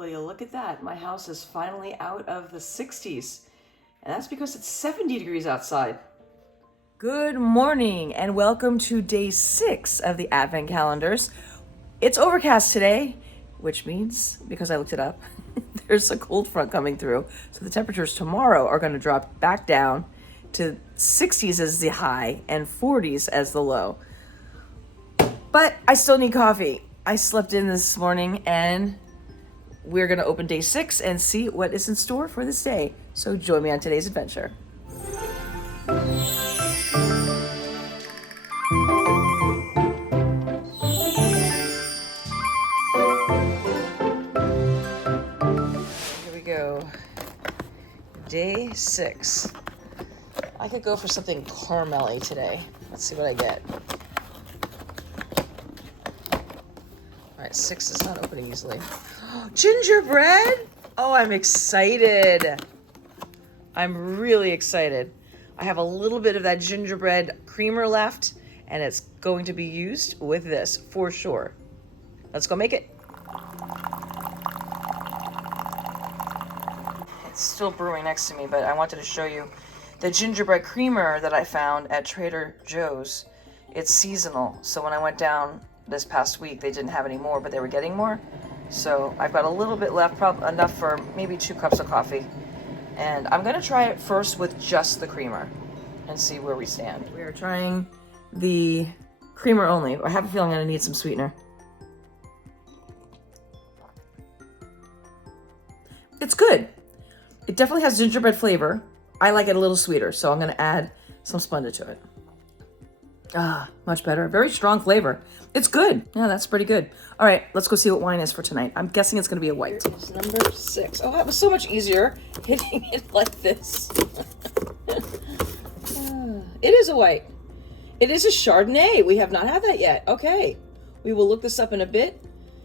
Well, you look at that. My house is finally out of the 60s. And that's because it's 70 degrees outside. Good morning and welcome to day 6 of the Advent calendars. It's overcast today, which means, because I looked it up, there's a cold front coming through. So the temperatures tomorrow are going to drop back down to 60s as the high and 40s as the low. But I still need coffee. I slept in this morning and we're going to open day 6 and see what is in store for this day. So join me on today's adventure. Here we go. Day 6. I could go for something caramelly today. Let's see what I get. All right, 6 is not opening easily. Gingerbread! Oh, I'm excited. I'm really excited. I have a little bit of that gingerbread creamer left, and it's going to be used with this for sure. Let's go make it. It's still brewing next to me, but I wanted to show you the gingerbread creamer that I found at Trader Joe's. It's seasonal, so when I went down this past week, they didn't have any more, but they were getting more. So I've got a little bit left, probably enough for maybe 2 cups of coffee. And I'm gonna try it first with just the creamer and see where we stand. We are trying the creamer only. I have a feeling I'm gonna need some sweetener. It's good. It definitely has gingerbread flavor. I like it a little sweeter, so I'm gonna add some Splenda to it. Much better. Very strong flavor. It's good. Yeah, that's pretty good. All right, let's go see what wine is for tonight. I'm guessing it's gonna be a white. Here's number 6. Oh, that was so much easier hitting it like this. It is a white. It is a Chardonnay. We have not had that yet. Okay. We will look this up in a bit.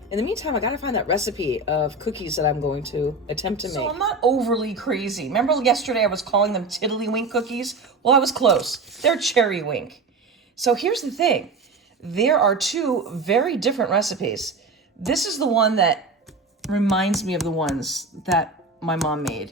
In the meantime, I gotta find that recipe of cookies that I'm going to attempt to make. So I'm not overly crazy. Remember yesterday I was calling them tiddlywink cookies? Well, I was close. They're cherry wink. So here's the thing. There are 2 very different recipes. This is the one that reminds me of the ones that my mom made.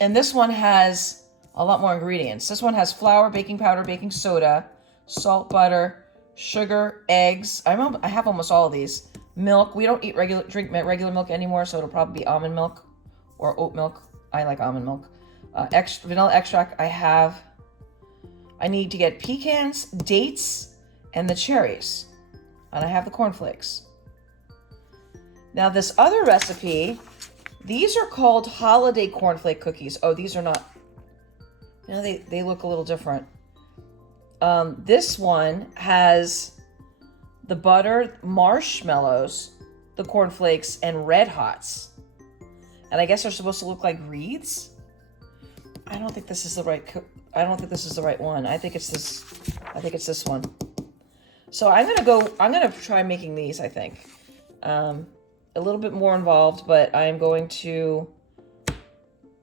And this one has a lot more ingredients. This one has flour, baking powder, baking soda, salt, butter, sugar, eggs. I have almost all of these. Milk. We don't drink regular milk anymore, so it'll probably be almond milk or oat milk. I like almond milk. Vanilla extract. I need to get pecans, dates, and the cherries. And I have the cornflakes. Now this other recipe, these are called holiday cornflake cookies. Oh, these are not, they look a little different. This one has the butter, marshmallows, the cornflakes, and Red Hots. And I guess they're supposed to look like wreaths. I don't think this is the right one. I think it's this one. So I'm gonna try making these, I think. A little bit more involved, but I'm going to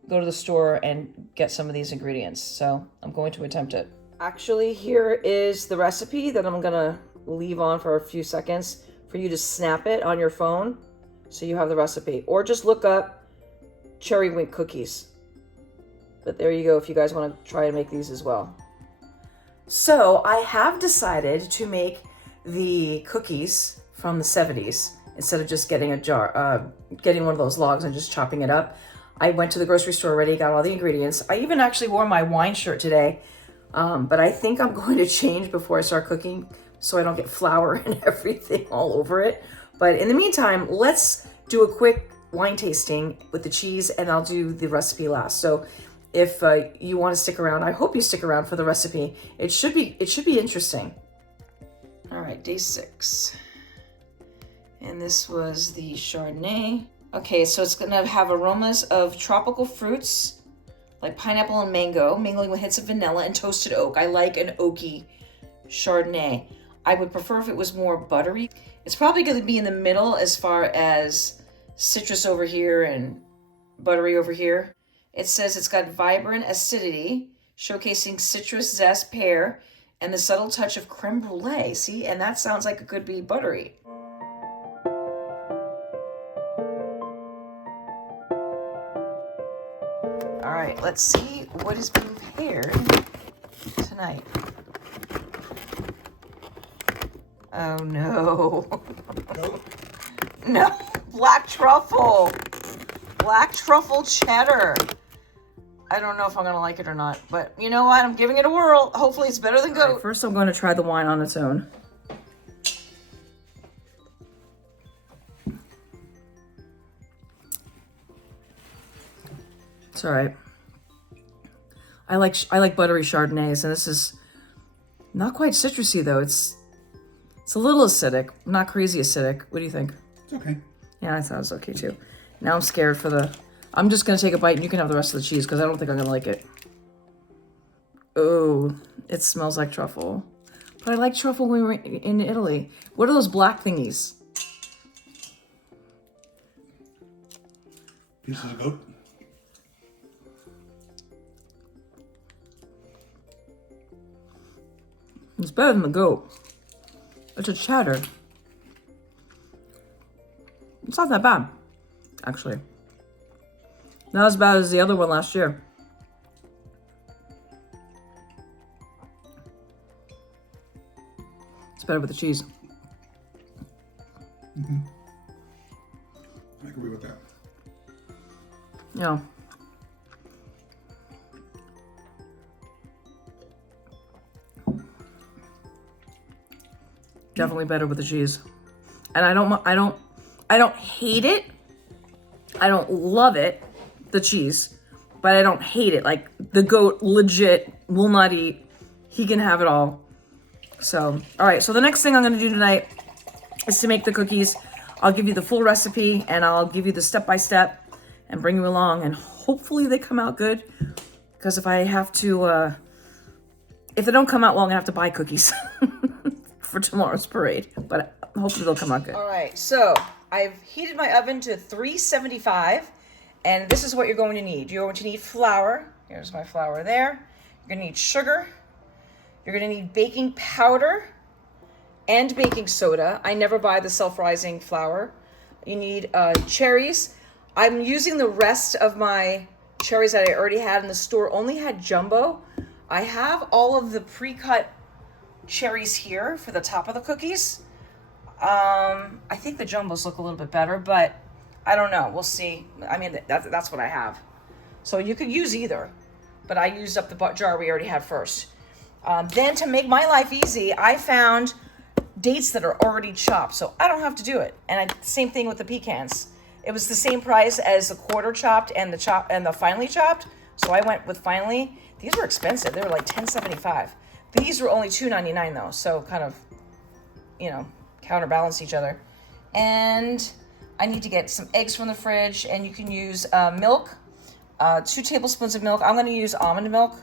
go to the store and get some of these ingredients. So I'm going to attempt it. Actually, here is the recipe that I'm gonna leave on for a few seconds for you to snap it on your phone so you have the recipe. Or just look up cherry wink cookies. But there you go if you guys want to try and make these as well. So I have decided to make the cookies from the 70s instead of just getting getting one of those logs and just chopping it up. I went to the grocery store already, got all the ingredients. I even actually wore my wine shirt today, but I think I'm going to change before I start cooking so I don't get flour and everything all over it. But in the meantime, let's do a quick wine tasting with the cheese and I'll do the recipe last. So if you want to stick around, I hope you stick around for the recipe. It should be interesting. All right, day 6. And this was the Chardonnay. Okay, so it's gonna have aromas of tropical fruits like pineapple and mango, mingling with hints of vanilla and toasted oak. I like an oaky Chardonnay. I would prefer if it was more buttery. It's probably gonna be in the middle as far as citrus over here and buttery over here. It says it's got vibrant acidity, showcasing citrus, zest, pear, and the subtle touch of creme brulee. See, and that sounds like it could be buttery. All right, let's see what is being paired tonight. Oh no. No, black truffle. Black truffle cheddar. I don't know if I'm gonna like it or not, but you know what? I'm giving it a whirl. Hopefully it's better than goat. Right, first I'm going to try the wine on its own. It's all right. I like buttery Chardonnays, and this is not quite citrusy though. It's a little acidic, not crazy acidic. What do you think? It's okay. Yeah, I thought it was okay too. Now I'm scared for the... I'm just going to take a bite and you can have the rest of the cheese because I don't think I'm going to like it. Oh, it smells like truffle. But I like truffle when we were in Italy. What are those black thingies? Pieces of goat. It's better than the goat. It's a cheddar. It's not that bad, actually. Not as bad as the other one last year. It's better with the cheese. Mm-hmm. I agree with that. Yeah. Definitely better with the cheese. And I don't hate it. I don't love it, the cheese, but I don't hate it. Like the goat legit will not eat. He can have it all. So, all right. So the next thing I'm going to do tonight is to make the cookies. I'll give you the full recipe and I'll give you the step-by-step and bring you along, and hopefully they come out good. Because if I have to, if they don't come out well, I'm going to have to buy cookies for tomorrow's parade, but hopefully they'll come out good. All right, so I've heated my oven to 375, and this is what you're going to need. You're going to need flour. Here's my flour there. You're going to need sugar. You're going to need baking powder and baking soda. I never buy the self-rising flour. You need cherries. I'm using the rest of my cherries that I already had in the store. Only had jumbo. I have all of the pre-cut cherries here for the top of the cookies. I think the jumbos look a little bit better, but I don't know. We'll see. I mean, that's what I have. So you could use either, but I used up the jar we already had first. Then to make my life easy, I found dates that are already chopped, so I don't have to do it. And same thing with the pecans. It was the same price as the quarter chopped and the finely chopped, so I went with finely. These were expensive. They were like $10.75. These were only $2.99 though, so kind of, you know, counterbalance each other. And I need to get some eggs from the fridge, and you can use milk, 2 tablespoons of milk. I'm going to use almond milk.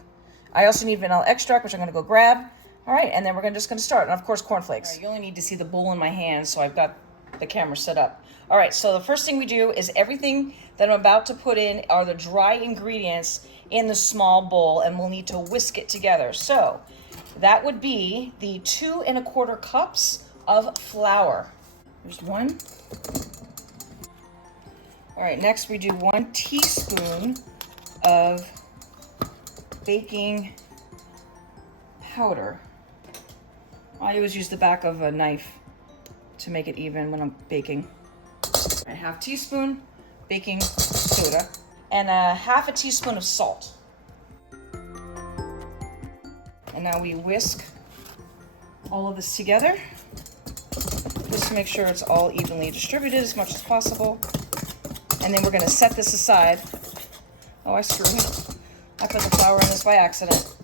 I also need vanilla extract, which I'm going to go grab. All right, and then we're just going to start. And of course, cornflakes. Right, you only need to see the bowl in my hand, so I've got the camera set up. All right, so the first thing we do is everything that I'm about to put in are the dry ingredients in the small bowl, and we'll need to whisk it together. So that would be the 2 1/4 cups of flour. There's one. All right, next we do 1 teaspoon of baking powder. I always use the back of a knife to make it even when I'm baking. A 1/2 teaspoon baking soda and a 1/2 teaspoon of salt. And now we whisk all of this together just to make sure it's all evenly distributed as much as possible. And then we're going to set this aside. Oh, I screwed it. I put the flour in this by accident.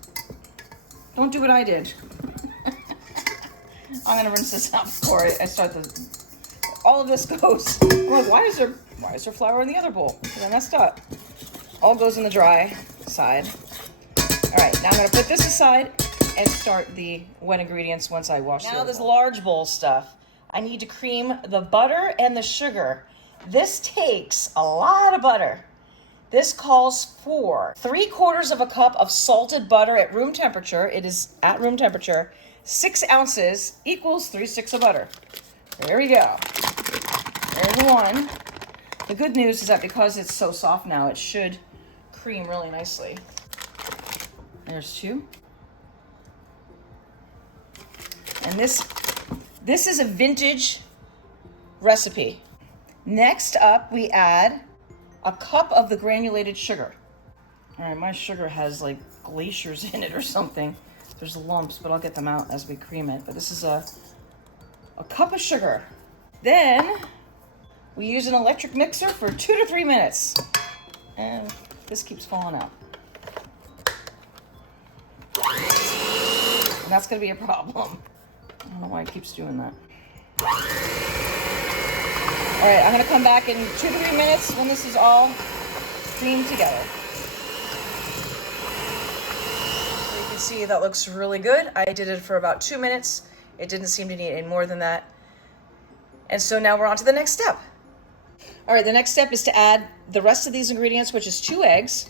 Don't do what I did. I'm going to rinse this out before I start all of this goes. I'm like, why is there flour in the other bowl? Because I messed up. All goes in the dry side. All right, now I'm going to put this aside and start the wet ingredients once I wash it. Now this large bowl stuff. I need to cream the butter and the sugar. This takes a lot of butter. This calls for 3/4 cup of salted butter at room temperature. It is at room temperature. 6 ounces equals 3 sticks of butter. There we go. There's one. The good news is that because it's so soft now, it should cream really nicely. There's 2. And this is a vintage recipe. Next up, we add a cup of the granulated sugar. All right, my sugar has like glaciers in it or something. There's lumps, but I'll get them out as we cream it. But this is a cup of sugar. Then we use an electric mixer for 2 to 3 minutes. And this keeps falling out. And that's gonna be a problem. I don't know why it keeps doing that. All right, I'm gonna come back in 2 to 3 minutes when this is all creamed together. So you can see that looks really good. I did it for about 2 minutes. It didn't seem to need any more than that. And so now we're on to the next step. All right, the next step is to add the rest of these ingredients, which is 2 eggs.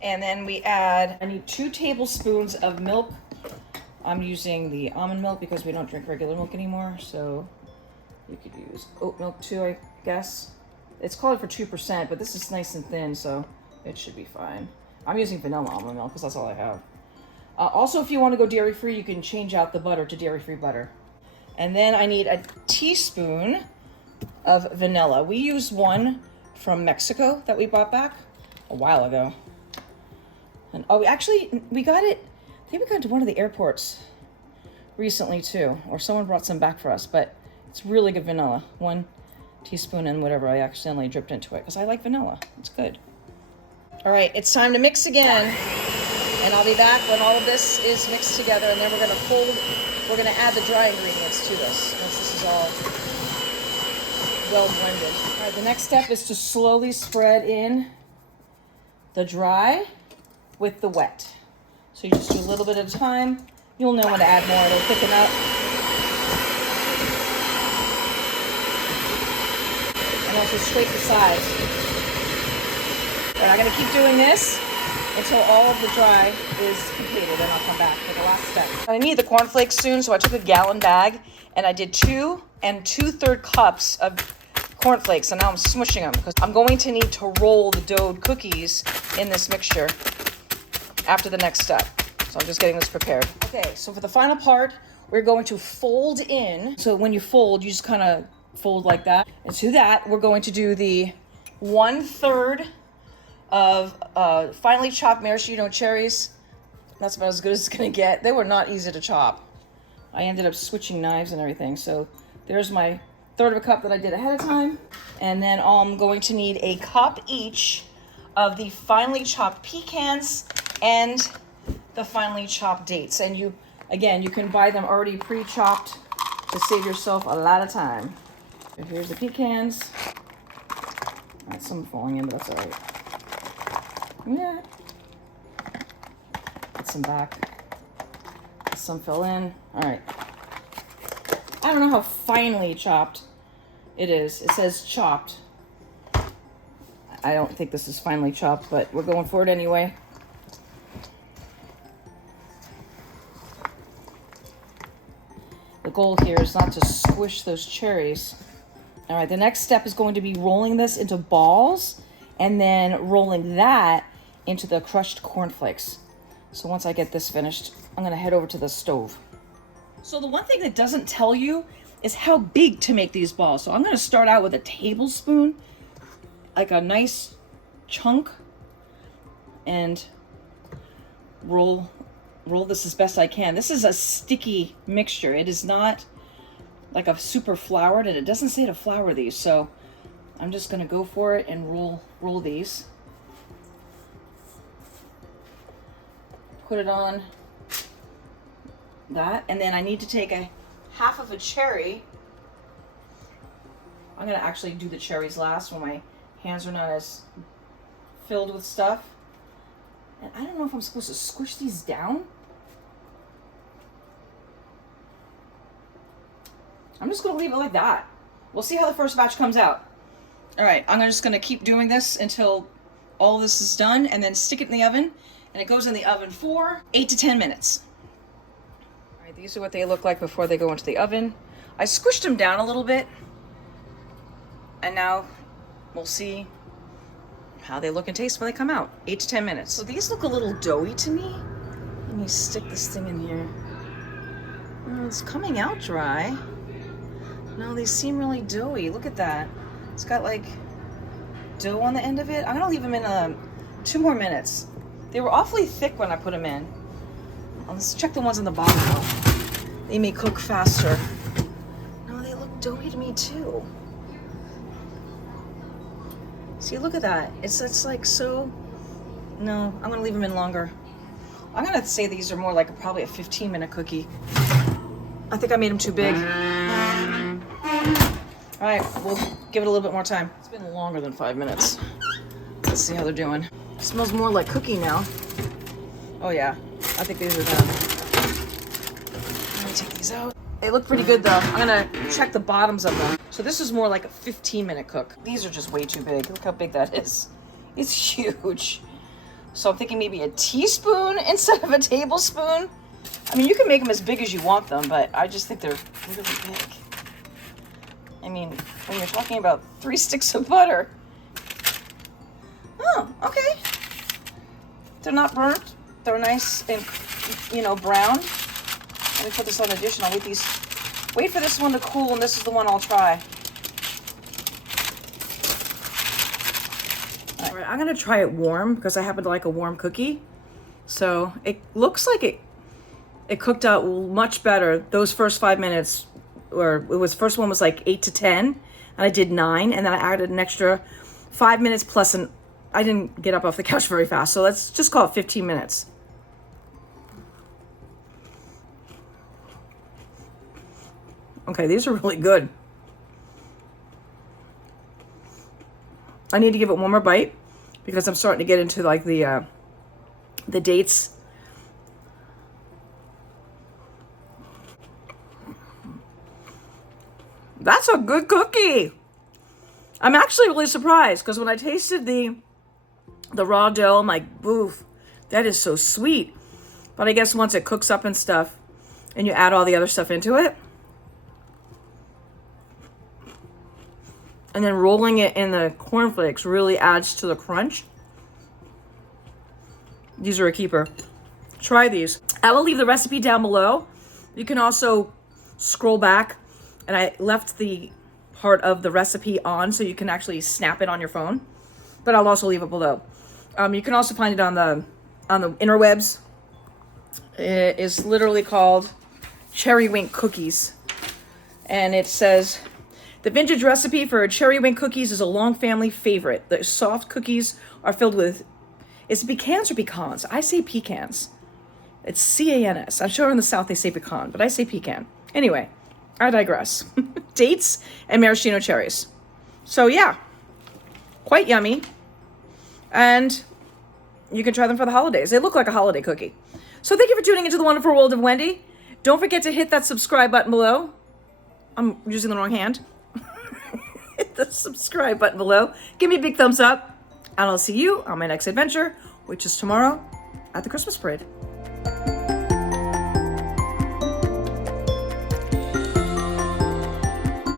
And then we add, I need 2 tablespoons of milk. I'm using the almond milk because we don't drink regular milk anymore. So you could use oat milk too, I guess. It's called for 2%, but this is nice and thin, so it should be fine. I'm using vanilla almond milk because that's all I have. Also, if you want to go dairy-free, you can change out the butter to dairy-free butter. And then I need a teaspoon of vanilla. We used one from Mexico that we bought back a while ago. And oh, we got it. I think we got it to one of the airports recently too, or someone brought some back for us, but it's really good vanilla. 1 teaspoon and whatever I accidentally dripped into it because I like vanilla. It's good. All right, it's time to mix again. And I'll be back when all of this is mixed together, and then we're gonna add the dry ingredients to this, once this is all well blended. All right, the next step is to slowly spread in the dry with the wet. So you just do a little bit at a time. You'll know when to add more, it'll thicken up. And also scrape the sides. And I'm gonna keep doing this until all of the dry is completed, and I'll come back for the last step. I need the cornflakes soon, so I took a gallon bag and I did 2 2/3 cups of cornflakes, and now I'm smushing them because I'm going to need to roll the doughed cookies in this mixture after the next step. So I'm just getting this prepared. Okay, so for the final part, we're going to fold in. So when you fold, you just kind of fold like that. And to that, we're going to do the 1/3 of finely chopped maraschino cherries. That's about as good as it's gonna get. They were not easy to chop. I ended up switching knives and everything. So there's my 1/3 of a cup that I did ahead of time. And then I'm going to need a cup each of the finely chopped pecans and the finely chopped dates. And you can buy them already pre-chopped to save yourself a lot of time. So here's the pecans. All right, some falling in, but that's all right. Yeah. Get some back. Some fell in. All right. I don't know how finely chopped it is. It says chopped. I don't think this is finely chopped, but we're going for it anyway. The goal here is not to squish those cherries. All right, the next step is going to be rolling this into balls and then rolling that into the crushed cornflakes. So once I get this finished, I'm gonna head over to the stove. So the one thing that doesn't tell you is how big to make these balls. So I'm gonna start out with a tablespoon, like a nice chunk, and roll this as best I can. This is a sticky mixture. It is not like a super floured, and it doesn't say to flour these. So I'm just gonna go for it and roll these. Put it on that, and then I need to take a half of a cherry. I'm gonna actually do the cherries last when my hands are not as filled with stuff. And I don't know if I'm supposed to squish these down. I'm just gonna leave it like that. We'll see how the first batch comes out. All right, I'm just gonna keep doing this until all of this is done, and then stick it in the oven. And it goes in the oven for 8 to 10 minutes. All right, these are what they look like before they go into the oven. I squished them down a little bit And now we'll see how they look and taste when they come out. 8 to 10 minutes. So these look a little doughy to me. Let me stick this thing in here. Oh, it's coming out dry. No, these seem really doughy. Look at that. It's got like dough on the end of it. I'm gonna leave them in 2 more minutes. They were awfully thick when I put them in. Let's check the ones on the bottom though. They may cook faster. No, they look doughy to me too. See, look at that. It's like so. No, I'm gonna leave them in longer. I'm gonna say these are more like probably a 15-minute cookie. I think I made them too big. All right, we'll give it a little bit more time. It's been longer than 5 minutes. Let's see how they're doing. It smells more like cookie now. Oh yeah, I think these are done. Let me take these out. They look pretty good though. I'm gonna check the bottoms of them. So this is more like a 15-minute cook. These are just way too big. Look how big that is. It's huge. So I'm thinking maybe a teaspoon instead of a tablespoon. I mean, you can make them as big as you want them, but I just think they're really big. I mean, when you're talking about 3 sticks of butter. Oh, okay. They're not burnt. They're nice and, you know, brown. Let me put this on a dish and I'll wait for this one to cool, and this is the one I'll try. All right, I'm gonna try it warm because I happen to like a warm cookie. So it looks like it cooked out much better. Those first 5 minutes, or first one was like 8 to 10, and I did 9, and then I added an extra 5 minutes plus I didn't get up off the couch very fast, so let's just call it 15 minutes. Okay, these are really good. I need to give it one more bite because I'm starting to get into like the dates. That's a good cookie. I'm actually really surprised because when I tasted the raw dough, I'm like, oof, that is so sweet. But I guess once it cooks up and stuff and you add all the other stuff into it, and then rolling it in the cornflakes really adds to the crunch. These are a keeper. Try these. I will leave the recipe down below. You can also scroll back, and I left the part of the recipe on so you can actually snap it on your phone, but I'll also leave it below. You can also find it on the interwebs. It is literally called Cherry Wink Cookies, and it says, the vintage recipe for cherry wink cookies is a long family favorite. The soft cookies are filled with, is it pecans or pecans? I say pecans. It's C-A-N-S. I'm sure in the South they say pecan, but I say pecan. Anyway, I digress. Dates and maraschino cherries. So yeah, quite yummy. And you can try them for the holidays. They look like a holiday cookie. So thank you for tuning into the wonderful world of Wendy. Don't forget to hit that subscribe button below. I'm using the wrong hand. Hit the subscribe button below. Give me a big thumbs up. And I'll see you on my next adventure, which is tomorrow at the Christmas parade.